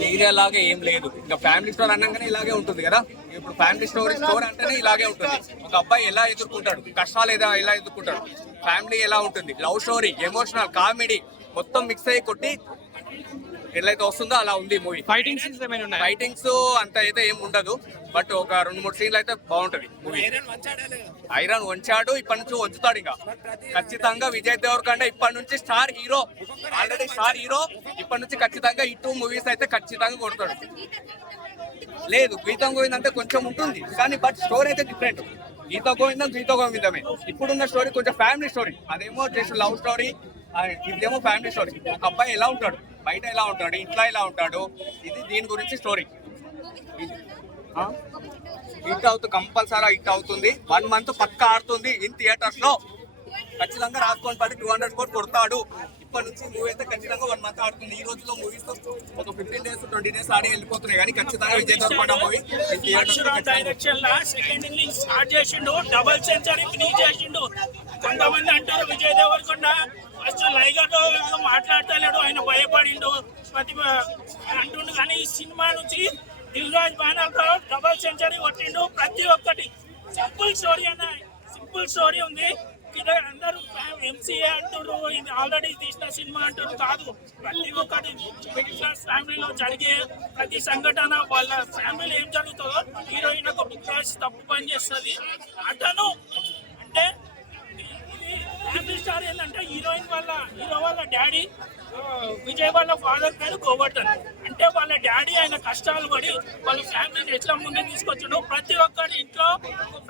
Serial లాగా ఏం లేదు. ఇంకా ఫ్యామిలీ స్టోర్ అనగానే ఇలాగే ఉంటుంది కదా. ఇప్పుడు ఫ్యామిలీ స్టోర్ అంటేనే ఇలాగే ఉంటుంది. ఒక అబ్బాయి ఎలా ఎదుర్కొంటాడు, కష్టాలు ఎలా ఎదుర్కొంటాడు, ఫ్యామిలీ ఎలా ఉంటుంది, లవ్ స్టోరీ, ఎమోషనల్, కామెడీ మొత్తం మిక్స్ అయ్యి కొట్టి ఎట్లయితే వస్తుందో అలా ఉంది మూవీ. ఫైటింగ్స్ అంత అయితే ఏం ఉండదు, బట్ ఒక 2-3 సీన్లు అయితే బాగుంటది మూవీ. ఐరన్ వంచాడు, ఇప్పటి నుంచి వంచుతాడు. ఇంకా ఖచ్చితంగా విజయ్ దేవరకొండ ఇప్పటి నుంచి star hero, already star hero. ఇప్పటి నుంచి ఖచ్చితంగా ఈ 2 మూవీస్ అయితే ఖచ్చితంగా కొడతాడు. లేదు గీతం గోవిందంటే కొంచెం ఉంటుంది కానీ, బట్ స్టోరీ అయితే డిఫరెంట్. గీత గోవిందమే. ఇప్పుడున్న స్టోరీ కొంచెం ఫ్యామిలీ స్టోరీ, అదేమో జస్ట్ లవ్ స్టోరీ, ఇదేమో ఫ్యామిలీ స్టోరీ. ఒక అబ్బాయి ఎలా ఉంటాడు, బయట ఎలా ఉంటాడు, ఇంట్లో ఎలా ఉంటాడు, ఇది దీని గురించి స్టోరీ. హిట్ అవుతుంది, కంపల్సరీ హిట్ అవుతుంది. 1 మంత్ పక్కా ఆడుతుంది ఇన్ థియేటర్స్ లో. ఖచ్చితంగా రాసుకొని పడి 200 కోట్లు కొడతాడు. ఇప్పటి నుంచి మూవీ అయితే ఖచ్చితంగా 1 మంత్ ఆడుతుంది. ఈ రోజుల్లో మూవీస్ ఒక 15 days 20 days ఆడి వెళ్ళిపోతున్నాయి కానీ ఖచ్చితంగా విజయ్ దేవరకొండ మూవీ డైరెక్షన్ లా సెకండ్ ఇన్నింగ్స్ స్టార్ట్ చేసిండు, డబుల్ సెంచరీ ఫినిష్ చేసిండు. కొంతమంది అంటారు విజయ్ దేవరకొండ ఫస్ట్ లైగర్ మాట్లాడతలేడు, ఆయన భయపడిండు అంటుండు. కానీ ఈ సినిమా నుంచి దిల్ రాజు బాణాలతో డబుల్ సెంచరీ కొట్టిండు. ప్రతి ఒక్కటి సింపుల్ స్టోరీ అన్న, సింపుల్ స్టోరీ ఉంది. అందరూ ఎంసీఏ అంటారు, ఇది ఆల్రెడీ తీసిన సినిమా అంటారు. కాదు, ప్రతి ఒక్కటి మిడిల్ క్లాస్ ఫ్యామిలీలో జరిగే ప్రతి సంఘటన, వాళ్ళ ఫ్యామిలీలో ఏం జరుగుతుందో హీరోయిన్ ఒక బిగ్ బాస్ తప్పు పని చేస్తుంది. అతను అంటే ఫ్యామిలీ స్టార్ ఏంటంటే హీరో వాళ్ళ డాడీ విజయ్ వాళ్ళ ఫాదర్ పేరు గోవర్ధన్. అంటే వాళ్ళ డాడీ ఆయన కష్టాలు పడి వాళ్ళ ఫ్యామిలీని ఎట్లా ముందుకు తీసుకొచ్చాడు. ప్రతి ఒక్కరి ఇంట్లో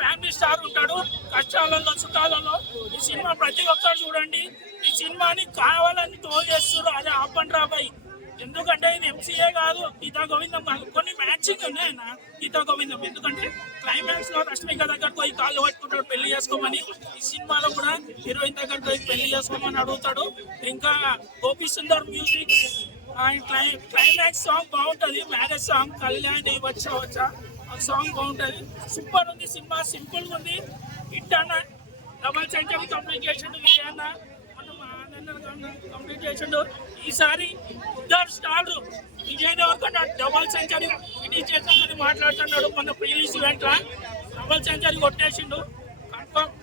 ఫ్యామిలీ స్టార్ ఉంటాడు, కష్టాలలో సుఖాలలో. ఈ సినిమా ప్రతి ఒక్కరు చూడండి. ఈ సినిమాని కావాలని తోగేస్తారు, అదే ఆపండి రాబాయి. ఎందుకంటే ఇది ఎంసీఏ కాదు, గీతా గోవిందం కాదు. కొన్ని మ్యాచింగ్ ఉన్నాయన్న గీతా గోవిందం. ఎందుకంటే క్లైమాక్స్ లో రష్మిక దగ్గరకు పోయి కాళ్ళు పట్టుకుంటాడు పెళ్లి చేసుకోమని. ఈ సినిమాలో కూడా హీరోయిన్ దగ్గరకు పోయి పెళ్లి చేసుకోమని అడుగుతాడు. ఇంకా Gopi Sundar music, climax song బాగుంటది. మ్యారేజ్ సాంగ్ కళ్యాణి వచ్చా సాంగ్ బాగుంటది. సూపర్ ఉంది సినిమా, సింపుల్ గా ఉంది. హిట్ అన్న, డబల్ సెంచరీ కంప్లీట్ చేసిండు విజయ్ అన్న, కంప్లీట్ చేసిండు. ఈసారి ఇద్దరు స్టార్లు Vijay Deverakonda double century finish చేస్తామని మాట్లాడుతున్నాడు. మన ప్రీవియస్ ఈవెంట్ లా డబల్ సెంచరీ కొట్టేసిండు కన్ఫర్మ్.